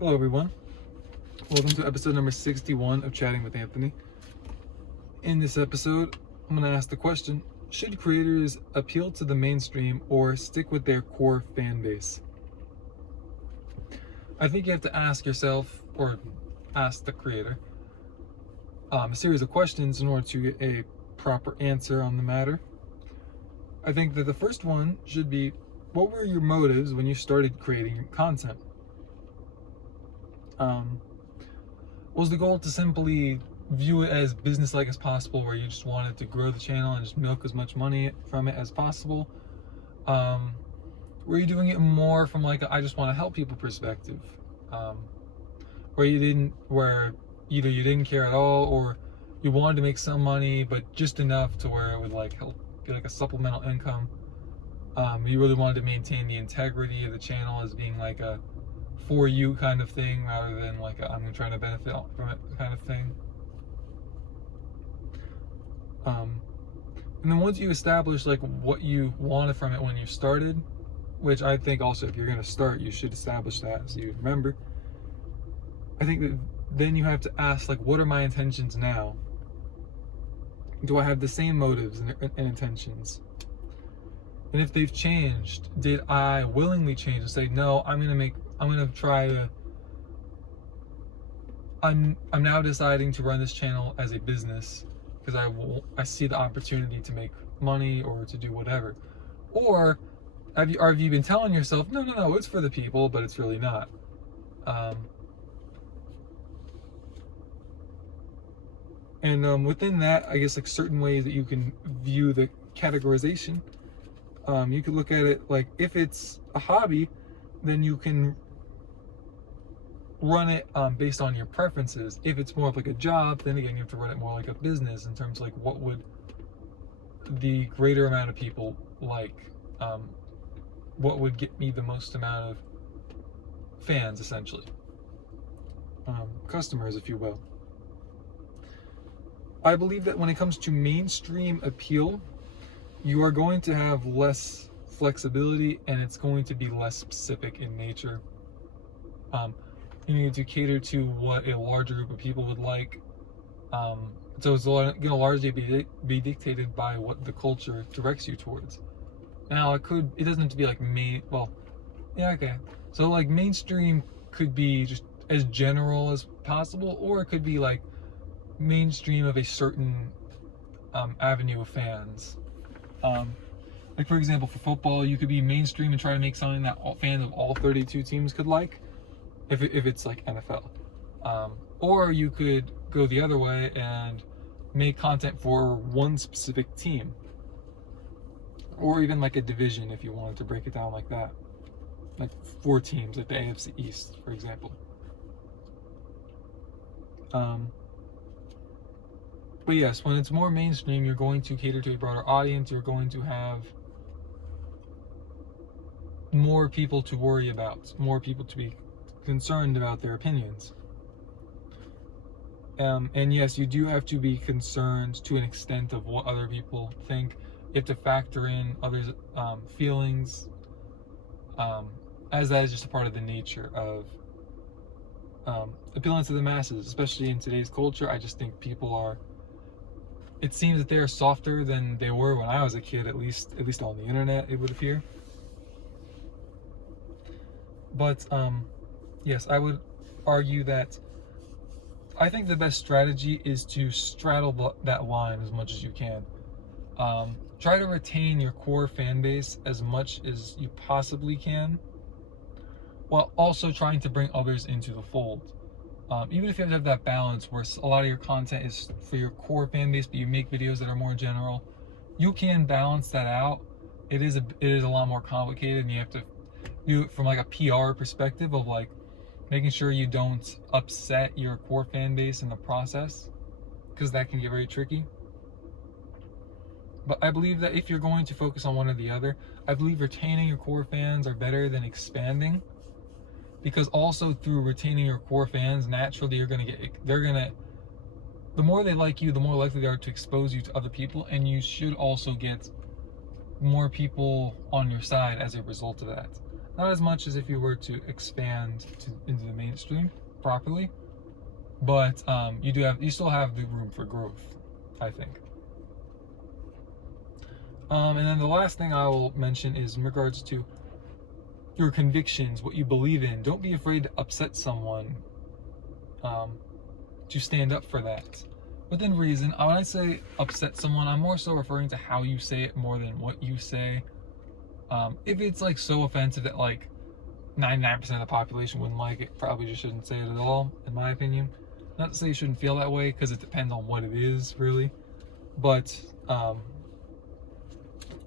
Hello everyone, welcome to episode number 61 of Chatting with Anthony. In this episode, I'm going to ask the question, should creators appeal to the mainstream or stick with their core fan base? I think you have to ask yourself, or ask the creator, a series of questions in order to get a proper answer on the matter. I think that the first one should be, what were your motives when you started creating your content? Was the goal to simply view it as business-like as possible, where you just wanted to grow the channel and just milk as much money from it as possible? Were you doing it more from like a, I just want to help people perspective? Where either you didn't care at all, or you wanted to make some money but just enough to where it would like help be like a supplemental income? You really wanted to maintain the integrity of the channel as being like a for you kind of thing, rather than like a, I'm trying to benefit from it kind of thing. And then once you establish like what you wanted from it when you started, which I think also if you're going to start, you should establish that so you remember. I think that then you have to ask, like, what are my intentions now? Do I have the same motives and intentions? And if they've changed, did I willingly change and say, no, I'm now deciding to run this channel as a business because I see the opportunity to make money or to do whatever? Or have you been telling yourself, no, it's for the people, but it's really not? And within that, I guess like certain ways that you can view the categorization. You could look at it like, if it's a hobby, then you can run it based on your preferences. If it's more of like a job, then again you have to run it more like a business in terms of like what would the greater amount of people like, what would get me the most amount of fans, essentially, customers, if you will. I believe that when it comes to mainstream appeal, you are going to have less flexibility and it's going to be less specific in nature. You need to cater to what a larger group of people would like. So it's going to largely be dictated by what the culture directs you towards. Now it doesn't have to be like so like mainstream could be just as general as possible, or it could be like mainstream of a certain avenue of fans. Like for example, for football, you could be mainstream and try to make something that fans of all 32 teams could like, if it's like NFL. Or you could go the other way and make content for one specific team, or even like a division if you wanted to break it down like that, like 4 teams, like the AFC East, for example. But yes, when it's more mainstream, you're going to cater to a broader audience. You're going to have more people to worry about, more people to be concerned about their opinions. And yes, you do have to be concerned to an extent of what other people think. You have to factor in others' feelings, as that is just a part of the nature of appealing to the masses, especially in today's culture. I just think it seems that they are softer than they were when I was a kid, at least on the internet, it would appear. But yes, I would argue that I think the best strategy is to straddle that line as much as you can. Try to retain your core fan base as much as you possibly can, while also trying to bring others into the fold. Even if you have to have that balance where a lot of your content is for your core fan base, but you make videos that are more general, you can balance that out. It is a lot more complicated, and you have to do it from like a PR perspective of like making sure you don't upset your core fan base in the process, because that can get very tricky. But I believe that if you're going to focus on one or the other, I believe retaining your core fans are better than expanding. Because also through retaining your core fans, naturally the more they like you, the more likely they are to expose you to other people, and you should also get more people on your side as a result of that. Not as much as if you were to expand into the mainstream properly, but you still have the room for growth, I think. And then the last thing I will mention is in regards to your convictions, what you believe in. Don't be afraid to upset someone, to stand up for that. Within reason. When I say upset someone, I'm more so referring to how you say it more than what you say. If it's like so offensive that like 99% of the population wouldn't like it, probably just shouldn't say it at all, in my opinion. Not to say you shouldn't feel that way, because it depends on what it is, really. But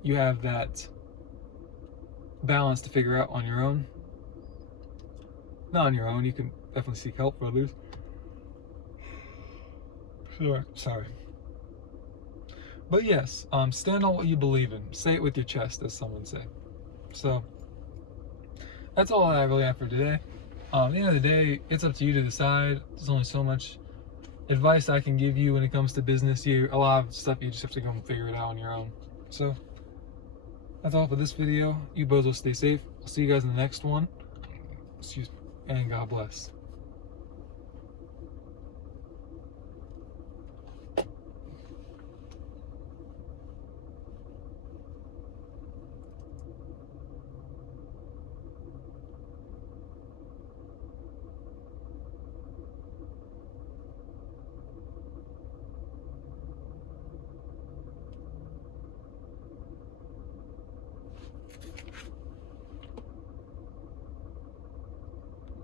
you have that balance to figure out on your own. Not on your own, you can definitely seek help for others. Sorry. But yes, stand on what you believe in. Say it with your chest, as someone say. So, that's all I really have for today. At the end of the day, it's up to you to decide. There's only so much advice I can give you when it comes to business. A lot of stuff you just have to go and figure it out on your own. So, that's all for this video. You both will stay safe. I'll see you guys in the next one. Excuse me. And God bless.